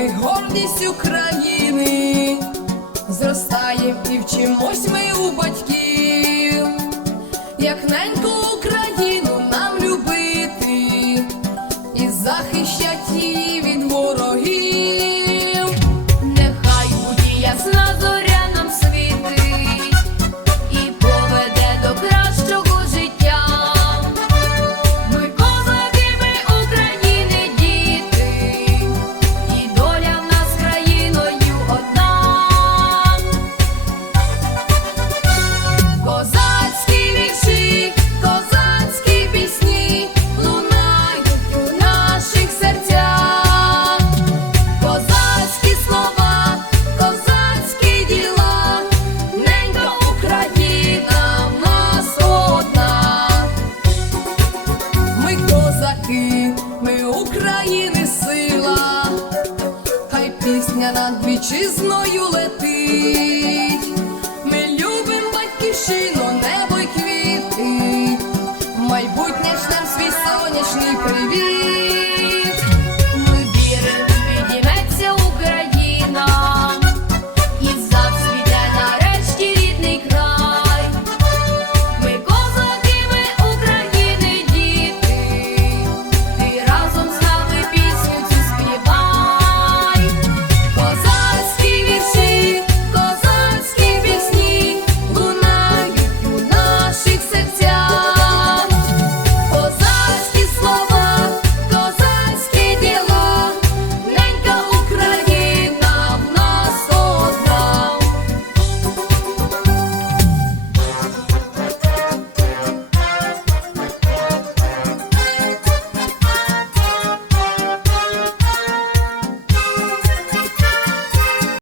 ми гордість України, зростаєм і вчимось ми у батьків, як нень. стихи, ми України сила, хай пісня над вітчизною летить, ми любим батьківщину, небо й квіти, майбутнє ж нам свій сонячний привіт.